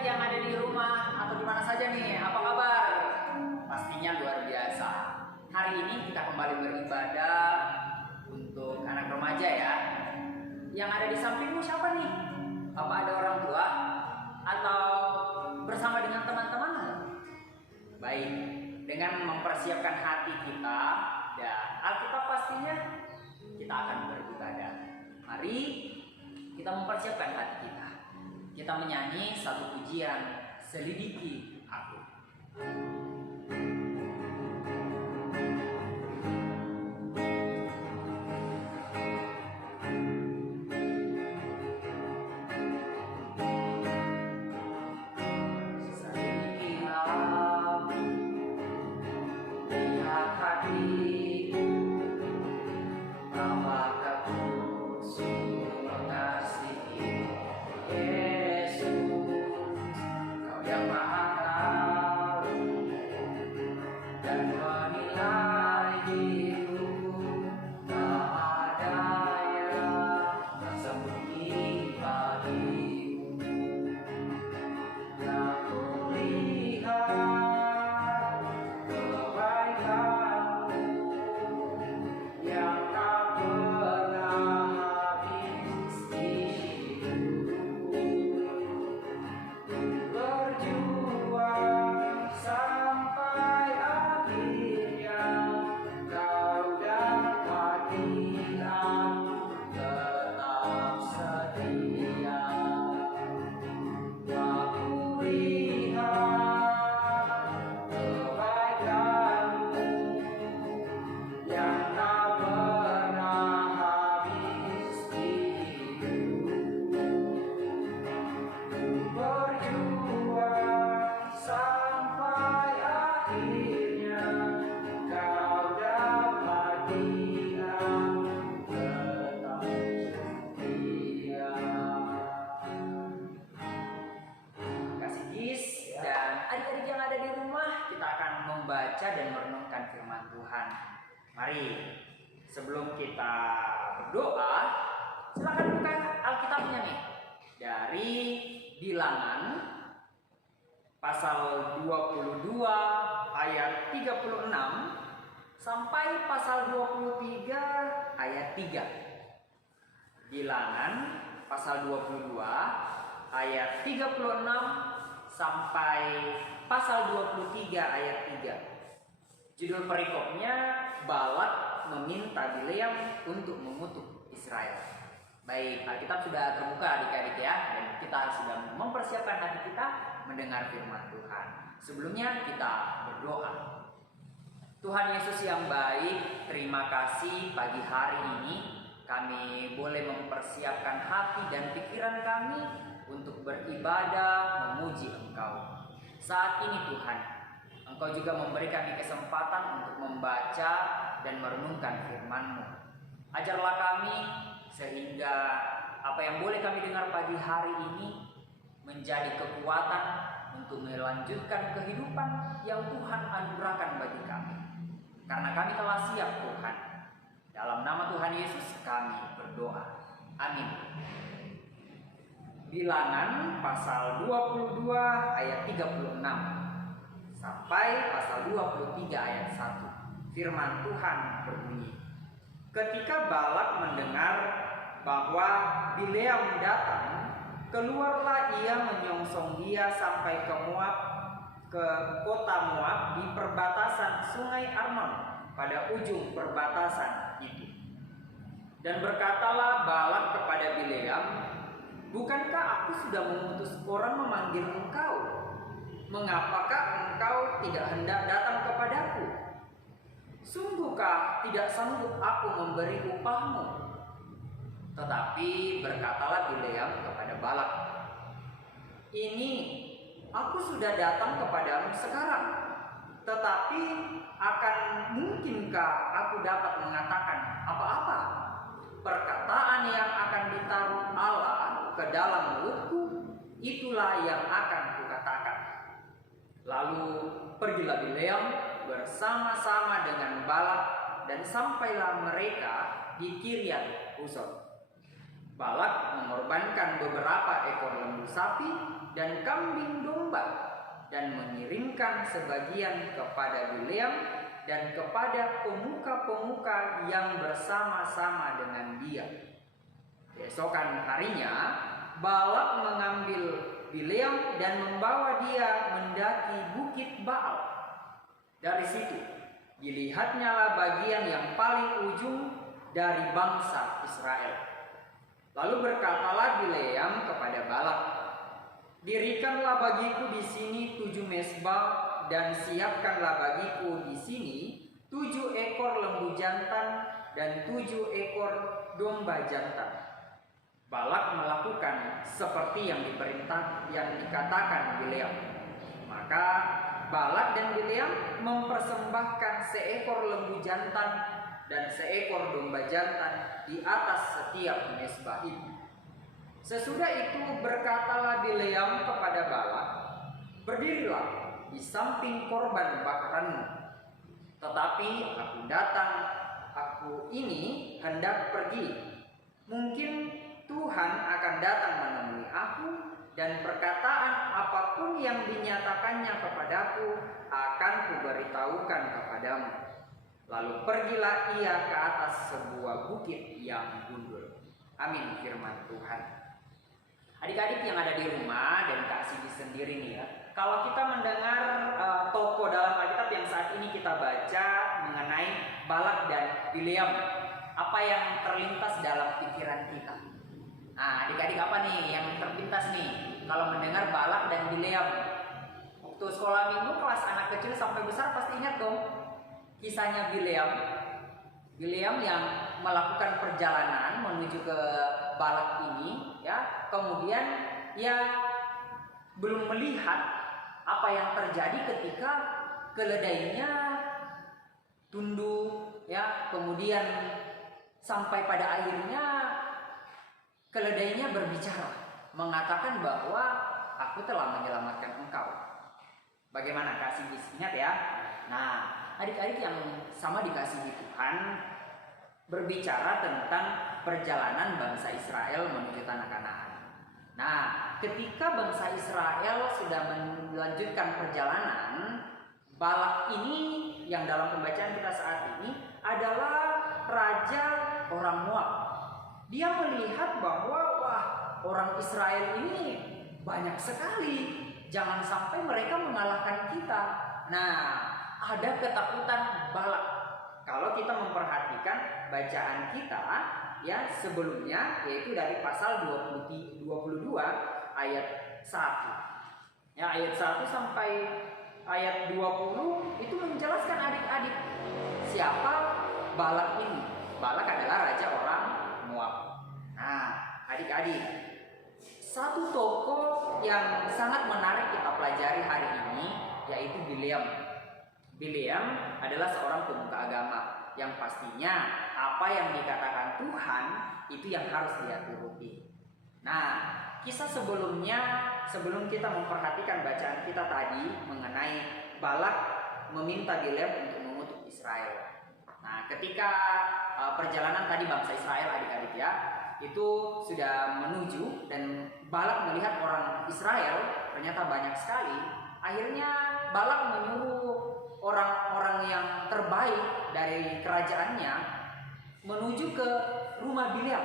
adik-adik yang ada di rumah atau di mana saja nih, apa kabar? Pastinya luar biasa. Hari ini kita kembali beribadah untuk anak remaja ya. Yang ada di sampingmu siapa nih? Apa ada orang tua? Atau bersama dengan teman-temanmu? Baik, dengan mempersiapkan hati kita dan Alkitab pastinya kita akan beribadah. Mari kita mempersiapkan hati kita. Kita menyanyi satu pujian, Selidiki Aku. Membaca dan merenungkan firman Tuhan. Mari, sebelum kita berdoa, silakan buka Alkitabnya nih. Dari Bilangan pasal 22 ayat 36 sampai pasal 23 ayat 3. Bilangan pasal 22 ayat 36 sampai pasal 23 ayat 3. Judul perikopnya, Balak meminta Bileam untuk mengutuk Israel. Baik, Alkitab sudah terbuka adik-adik ya, dan kita sudah mempersiapkan hati kita mendengar firman Tuhan. Sebelumnya kita berdoa. Tuhan Yesus yang baik, terima kasih pagi hari ini kami boleh mempersiapkan hati dan pikiran kami untuk beribadah memuji Engkau. Saat ini Tuhan, Engkau juga memberi kami kesempatan untuk membaca dan merenungkan firman-Mu. Ajarlah kami sehingga apa yang boleh kami dengar pagi hari ini menjadi kekuatan untuk melanjutkan kehidupan yang Tuhan anugerahkan bagi kami. Karena kami telah siap Tuhan. Dalam nama Tuhan Yesus kami berdoa. Amin. Bilangan pasal 22 ayat 36 sampai pasal 23 ayat 1. Firman Tuhan berbunyi, ketika Balak mendengar bahwa Bileam datang, keluarlah ia menyongsong dia sampai ke Moab, ke kota Moab di perbatasan Sungai Arnon pada ujung perbatasan itu. Dan berkatalah Balak kepada Bileam, bukankah aku sudah mengutus orang memanggil engkau? Mengapakah engkau tidak hendak datang kepadaku? Sungguhkah tidak sanggup aku memberi upahmu? Tetapi berkatalah Bileam kepada Balak, ini aku sudah datang kepadamu sekarang, tetapi akan mungkinkah aku dapat mengatakan apa-apa? Perkataan yang akan ditaruh Allah ke dalam mulutku, itulah yang akan kukatakan. Lalu pergilah Bileam bersama-sama dengan Balak dan sampailah mereka di Kiryat Husot. Balak mengorbankan beberapa ekor lembu sapi dan kambing domba, dan mengirimkan sebagian kepada Bileam dan kepada pemuka-pemuka yang bersama-sama dengan dia. Keesokan harinya Balak mengambil Bileam dan membawa dia mendaki bukit Baal. Dari situ dilihatnyalah bagian yang paling ujung dari bangsa Israel. Lalu berkatalah Bileam kepada Balak, "Dirikanlah bagiku di sini 7 mezbah dan siapkanlah bagiku di sini 7 ekor lembu jantan dan 7 ekor domba jantan." Balak melakukan seperti yang dikatakan Bileam. Maka Balak dan Bileam mempersembahkan seekor lembu jantan dan seekor domba jantan di atas setiap mezbah itu. Sesudah itu berkatalah Bileam kepada Balak, "Berdirilah di samping korban bakaranmu. Tetapi aku ini hendak pergi. Mungkin Tuhan akan datang menemui aku, dan perkataan apapun yang dinyatakannya kepadaku akan kuberitahukan kepadamu." Lalu pergilah ia ke atas sebuah bukit yang gundul. Amin, firman Tuhan. Adik-adik yang ada di rumah dan Kak Sidi sendiri nih ya, kalau kita mendengar tokoh dalam Alkitab yang saat ini kita baca mengenai Balak dan Bileam, apa yang terlintas dalam pikiran kita? Nah, adik-adik apa nih yang terlintas nih kalau mendengar Balak dan Bileam? Waktu sekolah minggu kelas anak kecil sampai besar pasti ingat dong kisahnya Bileam. Bileam yang melakukan perjalanan menuju ke Balak ini, ya. Kemudian ia belum melihat apa yang terjadi ketika keledainya tunduk, ya. Kemudian sampai pada akhirnya keledainya berbicara, mengatakan bahwa aku telah menyelamatkan engkau. Bagaimana kasih ingat ya? Nah, adik-adik yang sama dikasihi Tuhan, berbicara tentang perjalanan bangsa Israel menuju tanah Kanaan. Nah, ketika bangsa Israel sudah melanjutkan perjalanan, Balak ini yang dalam pembacaan kita saat ini adalah raja orang Moab. Dia melihat bahwa orang Israel ini banyak sekali, jangan sampai mereka mengalahkan kita. Nah, ada ketakutan Balak. Kalau kita memperhatikan bacaan kita ya sebelumnya, yaitu dari pasal 22 ayat 1. Ya, ayat 1 sampai ayat 20 itu menjelaskan adik-adik siapa Balak ini. Balak adalah raja orang Moab. Nah, adik-adik, satu tokoh yang sangat menarik kita pelajari hari ini yaitu Bileam. Bileam adalah seorang pemuka agama yang pastinya apa yang dikatakan Tuhan itu yang harus dia turuti. Nah, kisah sebelumnya, sebelum kita memperhatikan bacaan kita tadi mengenai Balak meminta Bileam untuk mengutuk Israel. Nah, ketika perjalanan tadi bangsa Israel adik-adik ya, itu sudah menuju dan Balak melihat orang Israel ternyata banyak sekali. Akhirnya Balak menyuruh orang-orang yang terbaik dari kerajaannya menuju ke rumah Bileam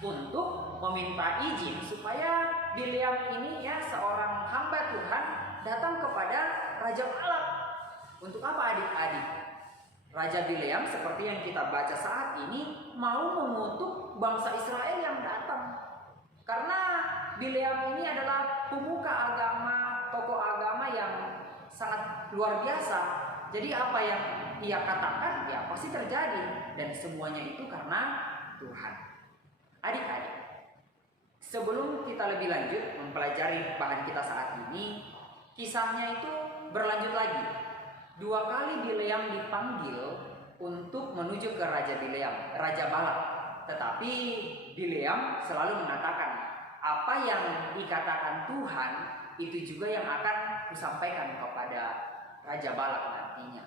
untuk meminta izin supaya Bileam ini ya seorang hamba Tuhan datang kepada Raja Balak. Untuk apa adik-adik? Raja Bileam seperti yang kita baca saat ini mau mengutuk bangsa Israel yang datang. Karena Bileam ini adalah pemuka agama, tokoh agama yang sangat luar biasa. Jadi apa yang ia katakan ya pasti terjadi, dan semuanya itu karena Tuhan. Adik-adik, sebelum kita lebih lanjut mempelajari bahan kita saat ini, kisahnya itu berlanjut lagi. 2 kali Bileam dipanggil untuk menuju ke Raja Balak. Tetapi Bileam selalu mengatakan, apa yang dikatakan Tuhan itu juga yang akan kusampaikan kepada Raja Balak nantinya.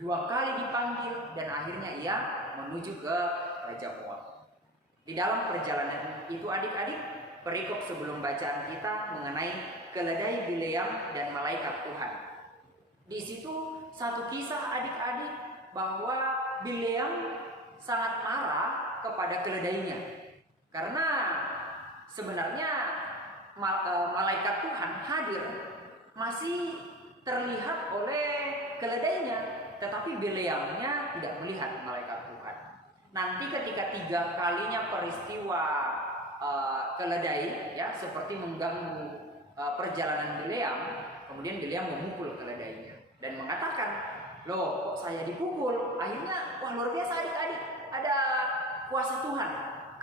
2 kali dipanggil dan akhirnya ia menuju ke Raja Moab. Di dalam perjalanan itu adik-adik, perikop sebelum bacaan kita mengenai keledai Bileam dan malaikat Tuhan. Di situ satu kisah adik-adik bahwa Bileam sangat marah kepada keledainya karena sebenarnya malaikat Tuhan hadir masih terlihat oleh keledainya, tetapi Bileamnya tidak melihat malaikat Tuhan. Nanti ketika 3 kalinya peristiwa keledai ya seperti mengganggu perjalanan Bileam, kemudian Bileam memukul keledainya dan mengatakan, loh kok saya dipukul? Akhirnya wah luar biasa adik-adik, ada kuasa Tuhan.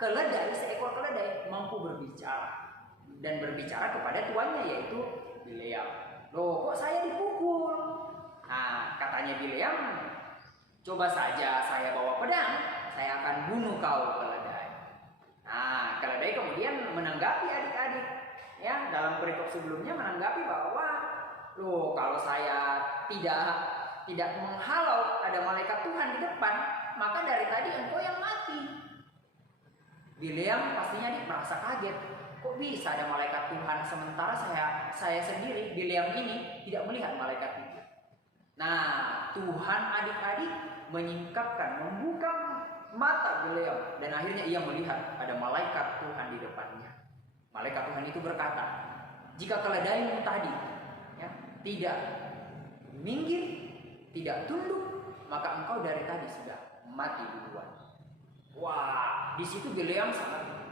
Keledai, seekor keledai mampu berbicara dan berbicara kepada tuannya yaitu Bileam. Loh kok saya dipukul? Nah katanya Bileam, coba saja saya bawa pedang, saya akan bunuh kau keledai. Nah keledai kemudian menanggapi adik-adik ya, dalam perikop sebelumnya menanggapi bahwa loh kalau saya tidak menghalau ada malaikat Tuhan di depan, maka dari tadi engkau yang mati. Bileam pastinya merasa kaget, kok bisa ada malaikat Tuhan sementara saya sendiri Bileam ini tidak melihat malaikat itu. Nah Tuhan adik-adik menyingkapkan, membuka mata Bileam dan akhirnya ia melihat ada malaikat Tuhan di depannya. Malaikat Tuhan itu berkata, jika keledaimu tadi ya, tidak minggir, tidak tunduk, maka engkau dari tadi sudah mati duluan. Wah, di situ Bileam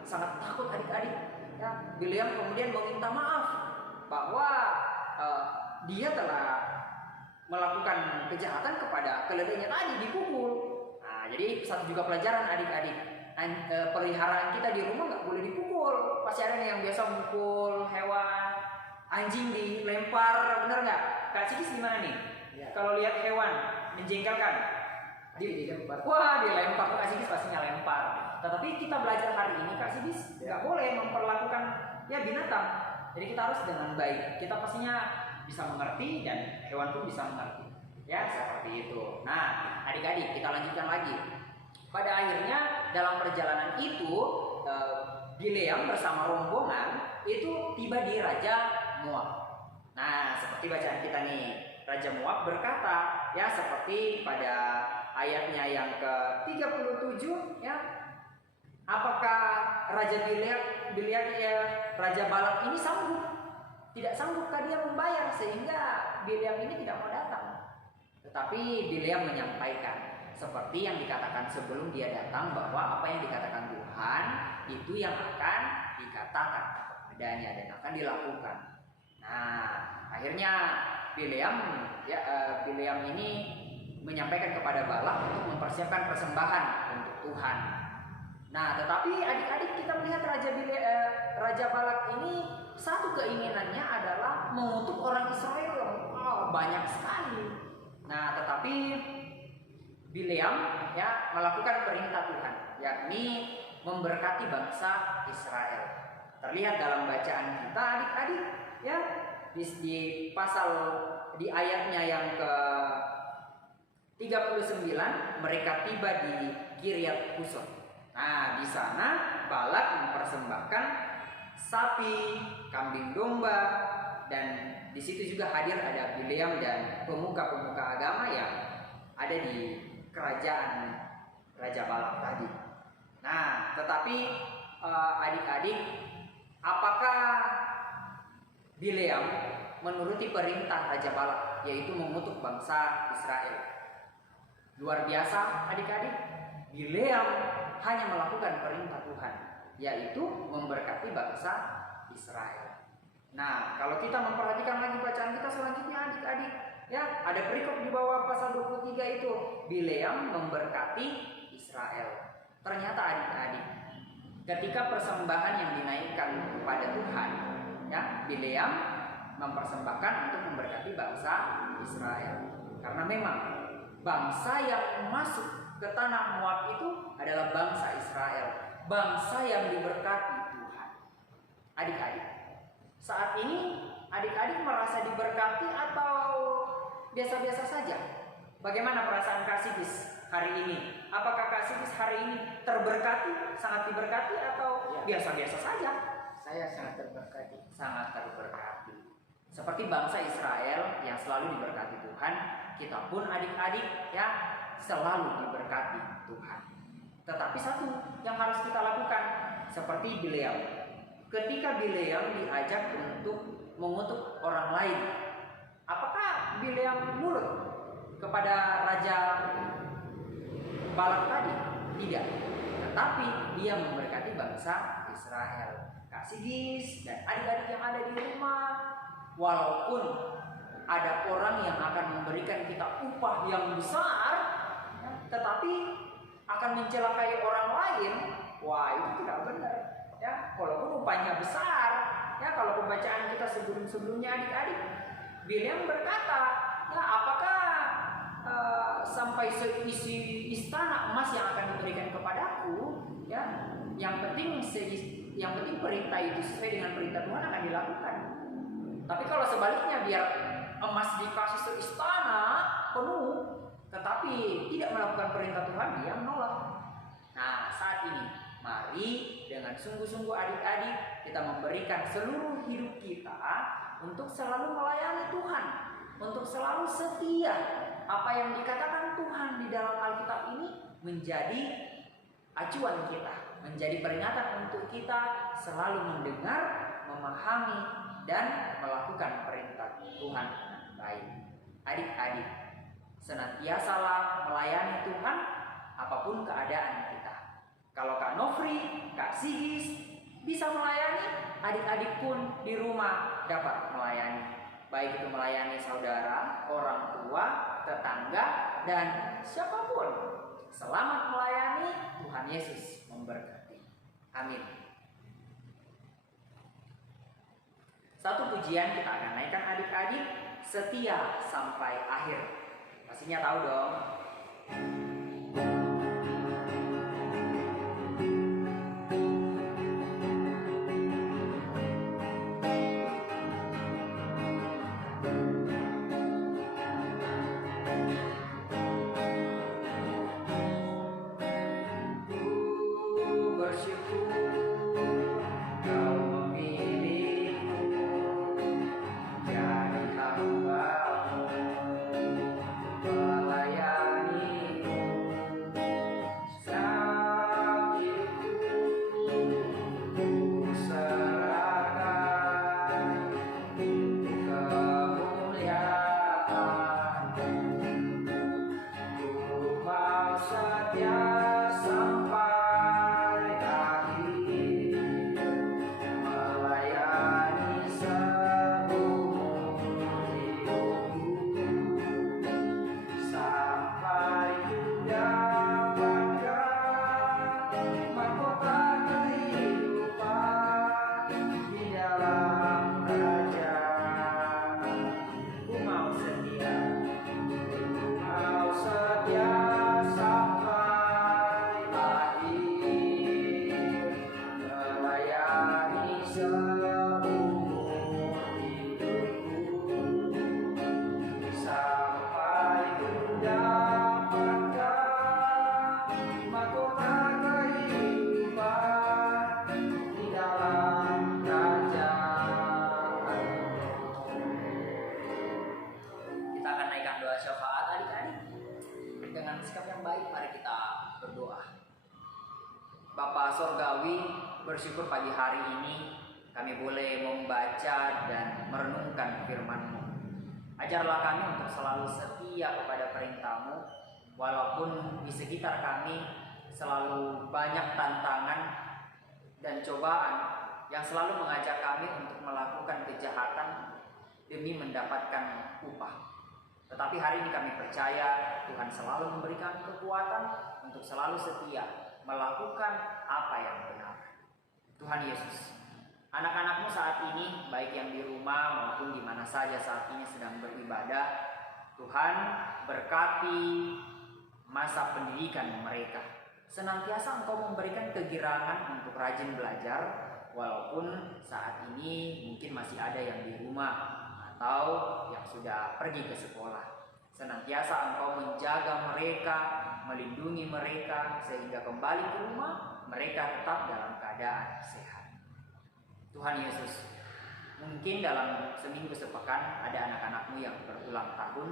sangat takut adik-adik. Ya, Bileam kemudian meminta maaf bahwa dia telah melakukan kejahatan kepada keledainya tadi, dipukul. Nah, jadi satu juga pelajaran adik-adik. Peliharaan kita di rumah nggak boleh dipukul. Pasti ada yang biasa mukul hewan, anjing dilempar, bener nggak? Kak Sidis gimana nih? Ya. Kalau lihat hewan menjengkelkan, dilempar. Wah, dilempar. Kak Sidis pastinya lempar. Tetapi kita belajar hari ini Kak Sidis nggak boleh memperlakukan ya binatang. Jadi kita harus dengan baik. Kita pastinya bisa mengerti dan hewan pun bisa mengerti. Ya seperti itu. Nah, adik-adik kita lanjutkan lagi. Pada akhirnya dalam perjalanan itu Bileam bersama rombongan itu tiba di Raja Moab. Nah, seperti bacaan kita nih, Raja Moab berkata ya seperti pada ayatnya yang ke-37 ya. Apakah Raja Bileam Raja Balak ini sanggup? Tidak sanggupkah dia membayar sehingga Bileam ini tidak mau datang? Tetapi Bileam menyampaikan seperti yang dikatakan sebelum dia datang bahwa apa yang dikatakan Tuhan itu yang akan dikatakan kepadanya dan akan dilakukan. Nah, akhirnya Bileam ini menyampaikan kepada Balak untuk mempersiapkan persembahan untuk Tuhan. Nah, tetapi adik-adik kita melihat Raja Balak ini satu keinginannya adalah mengutuk orang Israel yang banyak sekali. Nah, tetapi Bileam ya melakukan perintah Tuhan, yakni memberkati bangsa Israel. Terlihat dalam bacaan kita adik-adik ya di pasal di ayatnya yang ke 39 mereka tiba di Kiryat Husot. Nah, di sana Balak mempersembahkan sapi, kambing domba, dan di situ juga hadir ada Bileam dan pemuka-pemuka agama yang ada di kerajaan Raja Balak tadi. Nah, tetapi adik-adik, apakah Bileam menuruti perintah Raja Balak, yaitu mengutuk bangsa Israel? Luar biasa adik-adik, Bileam hanya melakukan perintah Tuhan, yaitu memberkati bangsa Israel. Nah, kalau kita memperhatikan lagi bacaan kita selanjutnya adik-adik, ya, ada perikop di bawah pasal 23 itu, Bileam memberkati Israel. Ternyata adik-adik, ketika persembahan yang dinaikkan kepada Tuhan, ya, Bileam mempersembahkan untuk memberkati bangsa Israel. Karena memang bangsa yang masuk ke tanah Moab itu adalah bangsa Israel, bangsa yang diberkati Tuhan. Adik-adik, saat ini adik-adik merasa diberkati atau biasa-biasa saja? Bagaimana perasaan Kak Sidis hari ini? Apakah Kak Sidis hari ini terberkati, sangat diberkati, atau biasa-biasa saja? Saya sangat terberkati. Sangat terberkati. Seperti bangsa Israel yang selalu diberkati Tuhan, kita pun adik-adik ya selalu diberkati Tuhan. Tetapi satu yang harus kita lakukan seperti Bileam. Ketika Bileam diajak untuk mengutuk orang lain, apakah Bileam nurut kepada Raja Balak tadi? Tidak. Tetapi dia memberkati bangsa Israel. Kak Sigis dan adik-adik yang ada di rumah, walaupun ada orang yang akan memberikan kita upah yang besar, tetapi akan mencelakai orang lain, wah itu tidak benar. Ya, walaupun upahnya besar, ya kalau pembacaan kita sebelum-sebelumnya adik-adik, Bileam berkata, ya apakah sampai seisi istana emas yang akan diberikan kepadaku, ya yang penting perintah itu sesuai dengan perintah Tuhan akan dilakukan. Tapi kalau sebaliknya biar emas dikasih seistana penuh, tetapi tidak melakukan perintah Tuhan, dia menolak. Nah saat ini mari dengan sungguh-sungguh adik-adik kita memberikan seluruh hidup kita untuk selalu melayani Tuhan, untuk selalu setia. Apa yang dikatakan Tuhan di dalam Alkitab ini menjadi acuan kita, menjadi peringatan untuk kita selalu mendengar, memahami, dan melakukan perintah Tuhan dengan baik. Adik-adik, senantiasalah melayani Tuhan apapun keadaan kita. Kalau Kak Nofri, Kak Sigis bisa melayani, adik-adik pun di rumah dapat melayani. Baik itu melayani saudara, orang tua, tetangga, dan siapapun. Selamat melayani, Tuhan Yesus memberkati. Amin. Satu pujian kita akan naikkan adik-adik, setia sampai akhir. Pastinya tahu dong. Sorgawi, bersyukur pagi hari ini kami boleh membaca dan merenungkan firman-Mu. Ajarlah kami untuk selalu setia kepada perintah-Mu, walaupun di sekitar kami selalu banyak tantangan dan cobaan yang selalu mengajak kami untuk melakukan kejahatan demi mendapatkan upah. Tetapi hari ini kami percaya Tuhan selalu memberikan kekuatan untuk selalu setia melakukan apa yang benar. Tuhan Yesus, anak-anak-Mu saat ini, baik yang di rumah maupun di mana saja saat ini sedang beribadah, Tuhan berkati masa pendidikan mereka. Senantiasa Engkau memberikan kegirangan untuk rajin belajar, walaupun saat ini mungkin masih ada yang di rumah atau yang sudah pergi ke sekolah. Senantiasa Engkau menjaga mereka, melindungi mereka, sehingga kembali ke rumah mereka tetap dalam keadaan sehat. Tuhan Yesus, mungkin dalam seminggu sepekan ada anak-anakmu yang berulang tahun.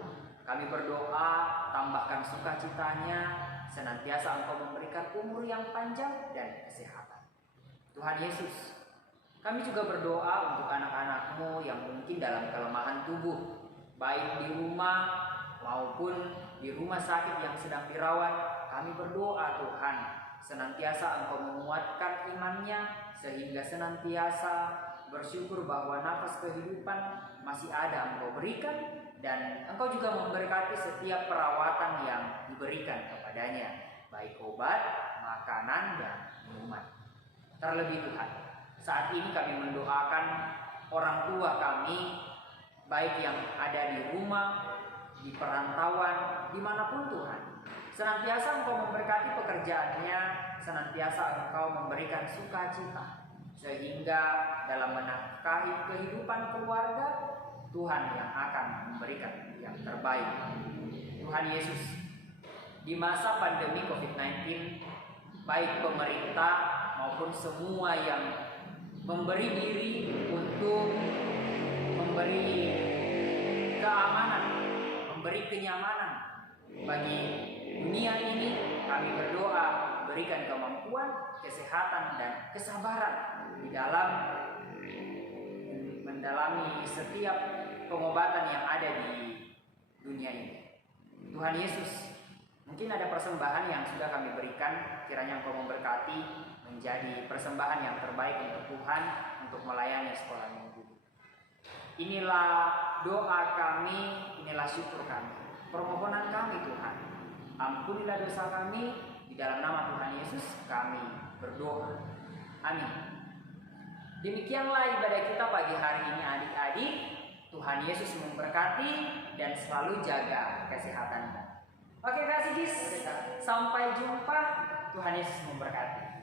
Kami berdoa, tambahkan sukacitanya, senantiasa Engkau memberikan umur yang panjang dan kesehatan. Tuhan Yesus, kami juga berdoa untuk anak-anakmu yang mungkin dalam kelemahan tubuh, baik di rumah maupun di rumah sakit yang sedang dirawat. Kami berdoa Tuhan, senantiasa Engkau menguatkan imannya, sehingga senantiasa bersyukur bahwa nafas kehidupan masih ada Engkau berikan, dan Engkau juga memberkati setiap perawatan yang diberikan kepadanya, baik obat, makanan, dan minuman. Terlebih Tuhan, saat ini kami mendoakan orang tua kami, baik yang ada di rumah, di perantauan, dimanapun Tuhan. Senantiasa Engkau memberkati pekerjaannya, senantiasa Engkau memberikan sukacita, sehingga dalam menafkahi kehidupan keluarga, Tuhan yang akan memberikan yang terbaik. Tuhan Yesus, di masa pandemi COVID-19, baik pemerintah maupun semua yang memberi diri untuk memberi keamanan, memberi kenyamanan bagi dunia ini, kami berdoa berikan kemampuan, kesehatan, dan kesabaran di dalam mendalami setiap pengobatan yang ada di dunia ini. Tuhan Yesus, mungkin ada persembahan yang sudah kami berikan, kiranya Engkau memberkati menjadi persembahan yang terbaik untuk Tuhan, untuk melayani sekolah minggu. Inilah doa kami, inilah syukur kami, permohonan kami Tuhan. Ampunilah dosa kami, di dalam nama Tuhan Yesus kami berdoa. Amin. Demikianlah ibadah kita pagi hari ini adik-adik. Tuhan Yesus memberkati dan selalu jaga kesehatan. Oke kasih, sampai jumpa. Tuhan Yesus memberkati.